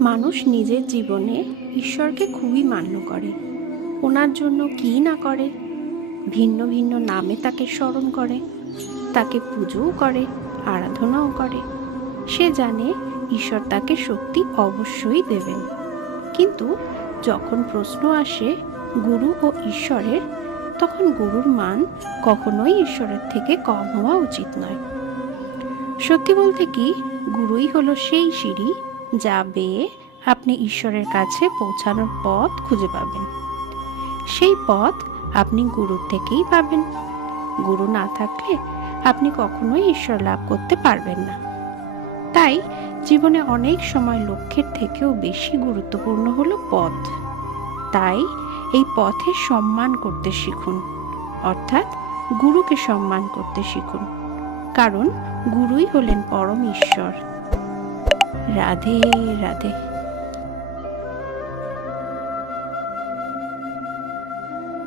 মানুষ নিজের জীবনে ঈশ্বরকে খুবই মান্য করে। ওনার জন্য কী না করে? ভিন্ন ভিন্ন নামে তাকে স্মরণ করে, তাকে পুজোও করে, আরাধনাও করে। সে জানে ঈশ্বর তাকে শক্তি অবশ্যই দেবেন। কিন্তু যখন প্রশ্ন আসে গুরু ও ঈশ্বরের, তখন গুরুর মান কখনোই ঈশ্বরের থেকে কম হওয়া উচিত নয়। সত্যি বলতে কি, গুরুই হলো সেই সিঁড়ি যা বেয়ে আপনি ঈশ্বরের কাছে পৌঁছানোর পথ খুঁজে পাবেন। সেই পথ আপনি গুরুর থেকেই পাবেন। গুরু না থাকলে আপনি কখনোই ঈশ্বর লাভ করতে পারবেন না। তাই জীবনে অনেক সময় লক্ষ্যের থেকেও বেশি গুরুত্বপূর্ণ হলো পথ। তাই এই পথে সম্মান করতে শিখুন, অর্থাৎ গুরুকে সম্মান করতে শিখুন। কারণ গুরুই হলেন পরম ঈশ্বর। রাধে রাধে।